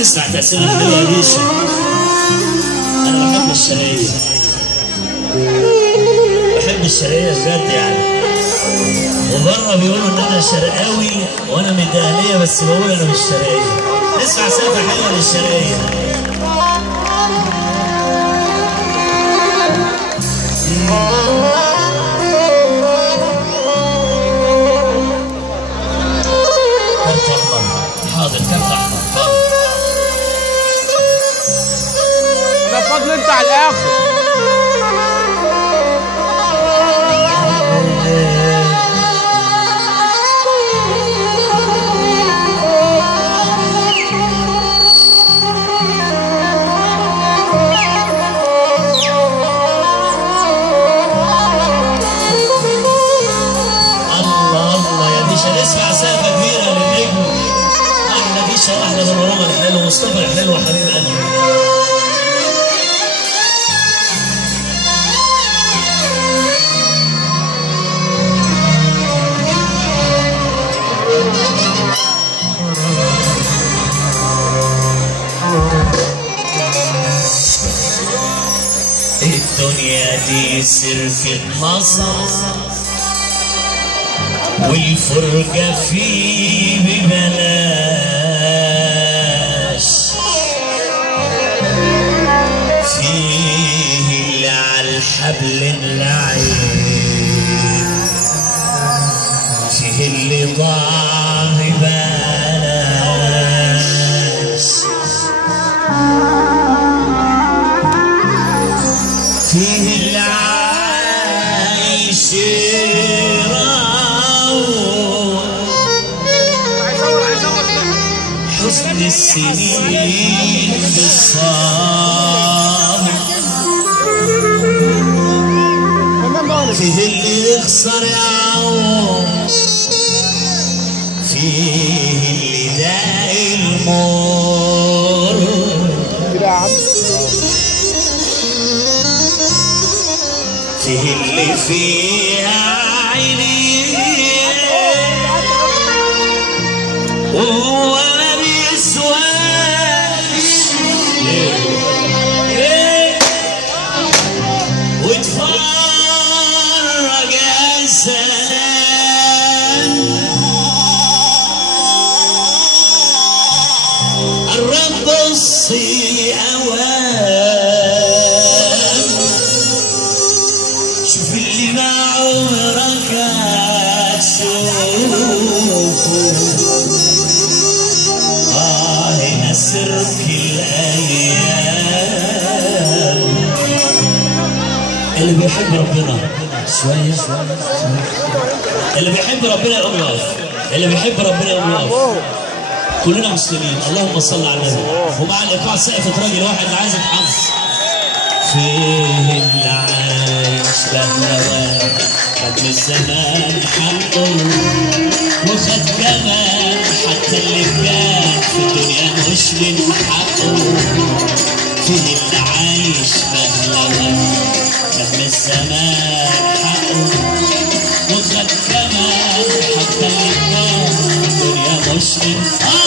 اسمع تأثير الحلوة يا بيشا. أنا بحب الشرقية، بحب الشرقية بجد يعني. وبره بيقولوا إن أنا شرقاوي وأنا من الدقهلية، بس بقول أنا مش شرقية. اسمع سقفة حلوة للشرقية. كارت أحمر، حاضر كارت أحمر، حاضر. ده فضل انت على الاخر. اسمع سقفة كبيرة للنجم أحلى بيشا وأحلى بانوراما الحلو مصطفى الحلو حبيب قلبي. الدنيا دي سر في المصر والفرجة فيه ببلاش، فيه اللي على الحبل اللعين، فيه اللي ضاع ببلاش، فيه اللي عايش حزن السنين بالصبر، فيه اللي يخسر يعوض، فيه اللي داق المر، فيه اللي فيها عيني وهو ما بيسواش، واتفرج يا سلام قرب بصي اوام، شوف اللي ما عمرك هتشوفه، هنا سر في الايام. اللي بيحب ربنا شويه اللي بيحب ربنا يقوم يقف، اللي بيحب ربنا يقوم يقف. كلنا مسلمين، اللهم صل على النبي. ومع الايقاع سقفة راجل واحد عايز يتحظ. فيه اللي عايش بهواه خد من الزمان حقه وخد كمان حتى اللي كان في الدنيا مش من حقه. فيه اللي عايش بهلوة خد من الزمان حقه وخد كمان حتى اللي كان في الدنيا مش من حقه.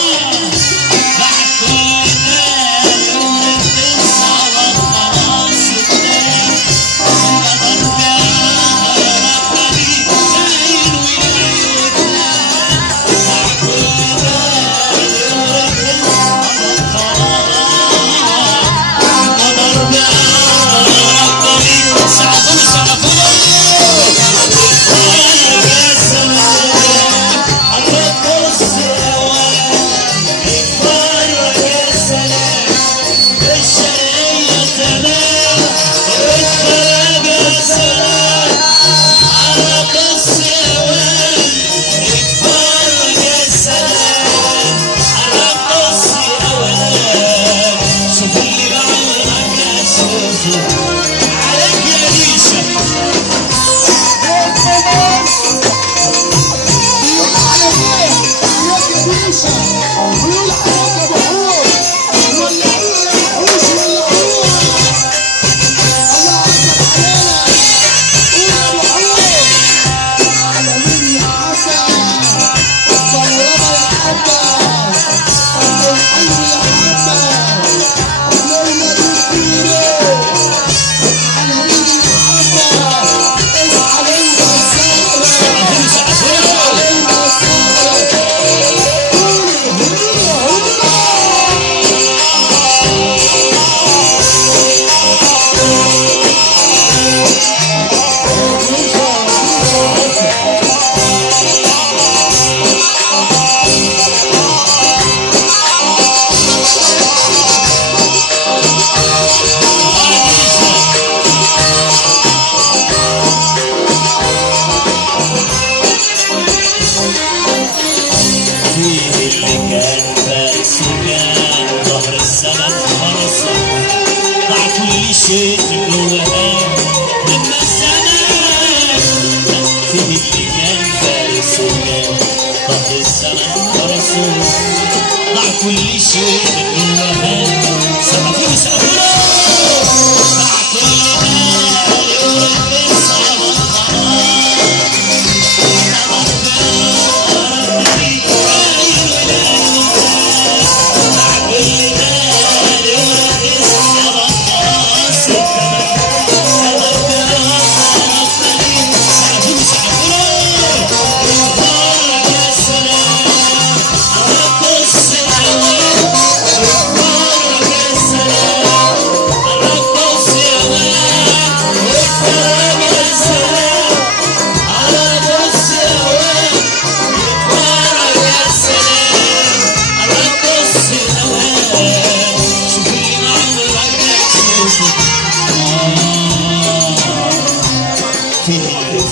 كل شيء من وهاب سقفوا سقفوا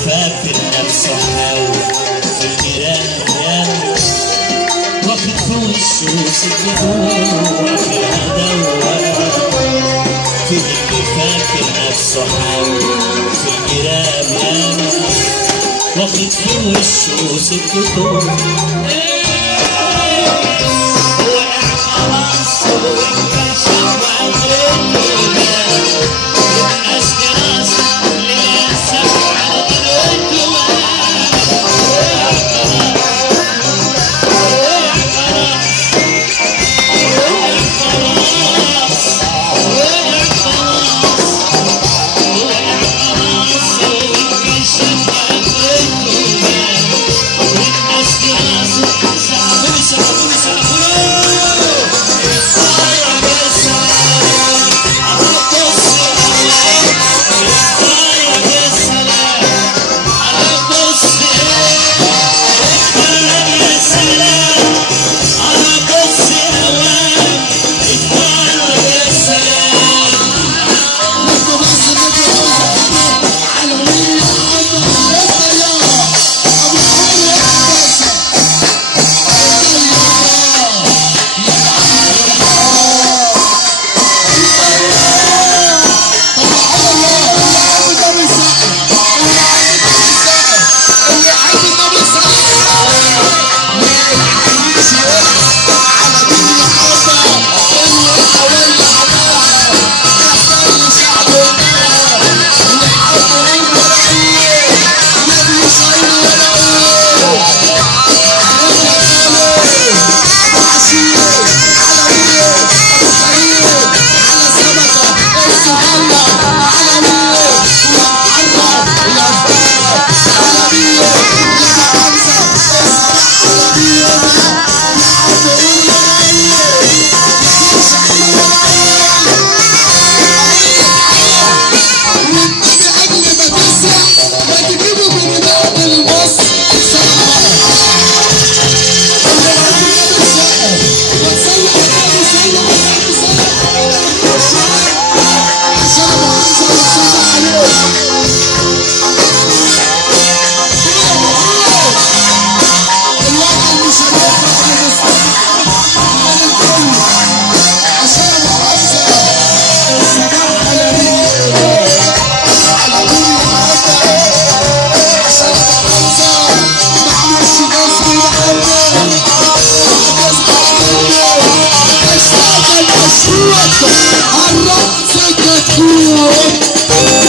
فاكر نفسه حاول في المراية واخد في وشه سكته في الهدوة. في اللي فاكر نفسه حاول في المراية واخد في وشه سكته وقع خلاص وانكشف وعمرته Sorry. تحية